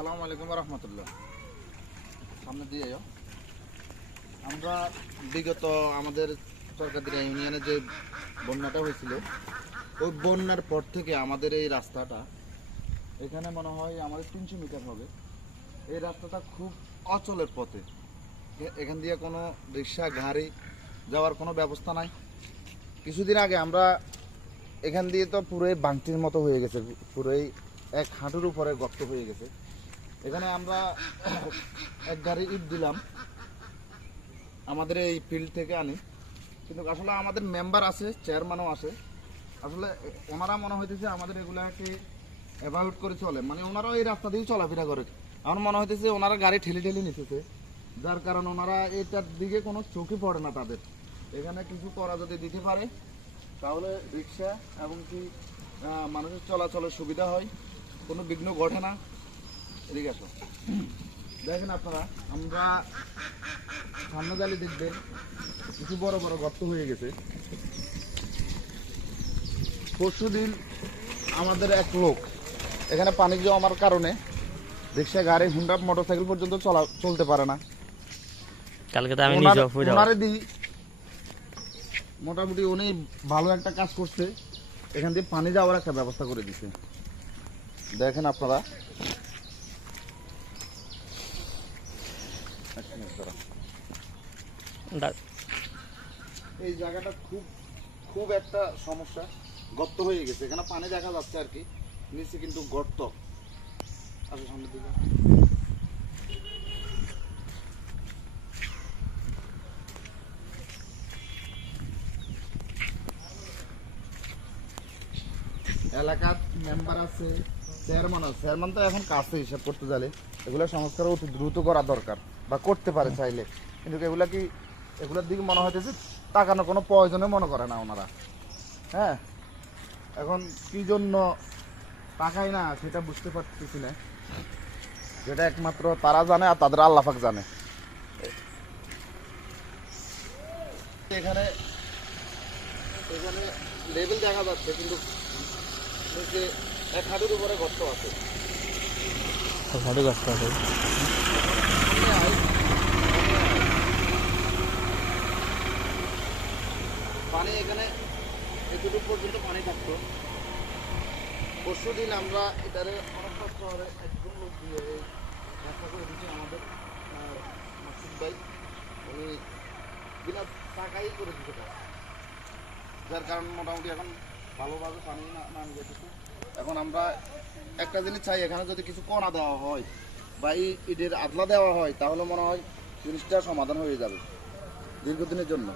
আসসালামু আলাইকুম রহমতুল্লাহ। সামনে দিয়ে যাও আমরা বিগত আমাদের সরকারদিরা ইউনিয়নে যে বন্যাটা হয়েছিল, ওই বন্যার পর থেকে আমাদের এই রাস্তাটা এখানে মনে হয় আমাদের তিনশো মিটার হবে। এই রাস্তাটা খুব অচলের পথে। এখান দিয়ে কোনো রিক্সা, গাড়ি যাওয়ার কোনো ব্যবস্থা নাই। কিছুদিন আগে আমরা এখান দিয়ে তো পুরোই বাংটির মতো হয়ে গেছে, পুরোই এক হাঁটুর উপরে গর্ত হয়ে গেছে। এখানে আমরা এক গাড়ি ইট দিলাম। আমাদের এই ফিল্ড থেকে আনি। কিন্তু আসলে আমাদের মেম্বার আছে চেয়ারম্যানও আছে। আসলে ওনারা মনে হইতেছে আমাদের এগুলাকে অ্যাভয়েড করে চলে। মানে ওনারাও এই রাস্তা দিয়েই চলাফেরা করে। আমার মনে হইতেছে ওনারা গাড়ি ঠেলে ঠেলে নিতেছে। যার কারণ ওনারা এটার দিকে কোনো চোখই পড়ে না তাদের। এখানে কিছু করা যদি দিতে পারে, তাহলে রিক্সা এবং কি মানুষের চলাচলের সুবিধা হয়। কোনো বিঘ্ন ঘটে না। এদিকে আসো। দেখেন আপনারা আমরা সামনে জালি দেখবেন কিছু বড় বড় গর্ত হয়ে গেছে। পরশু দিন আমাদের এক লোক এখানে পানি জমার কারণে রিক্সা গাড়ি হুন্ডা মোটরসাইকেল পর্যন্ত চলা চলতে পারে না। কালকে তো আমি ওনার- নিজেও ফুটে ওনারে দিই মোটামুটি উনি ভালো একটা কাজ করছে। এখান দিয়ে পানি যাওয়ার একটা ব্যবস্থা করে দিছে। দেখেন আপনারা এই জায়গাটা খুব খুব একটা সমস্যা। গর্ত হয়ে গেছে। এখানে পানি দেখা যাচ্ছে আর কি। নিচে কিন্তু গর্ত। আচ্ছা সামনের দিকে। এলাকার মেম্বার আছে চেয়ারম্যান আছে। চেয়ারম্যান তো এখন কাছে হিসাব করতে জানে এগুলো সংস্কার অতি দ্রুত করা দরকার। বা করতে পারে চাইলে। কিন্তু এগুলা কি এগুলোর দিকে মনে হইতেছে তাকানোর কোনো প্রয়োজনে মনে করে না ওনারা। হ্যাঁ? এখন কি জন্য তাকাই না সেটা বুঝতে পারতেছি না। যেটা একমাত্র তারা জানে আর তাদের আল্লাহাক জানে। এখানে এখানে লেভেল দেখা যাচ্ছে কিন্তু নিচে এক হাঁটুর উপরে গর্ত আছে। ভালো কষ্ট আছে পানি এখানে এতটুকু পর্যন্ত পানি থাকতো। পরশু দিন আমরা এটারে অনেক হবে একজন লোক দিয়ে রাস্তা করে দিচ্ছে আমাদের মাসুদ ভাই। উনি বিনা টাকাই করে দিতে পারে। যার কারণ মোটামুটি এখন ভালোভাবে পানি না নামে যেতেছে এখন আমরা একটা জিনিস চাই, এখানে যদি কিছু কণা দেওয়া হয় বা ইটের আদলা দেওয়া হয়, তাহলে মনে হয় জিনিসটা সমাধান হয়ে যাবে দীর্ঘদিনের জন্য।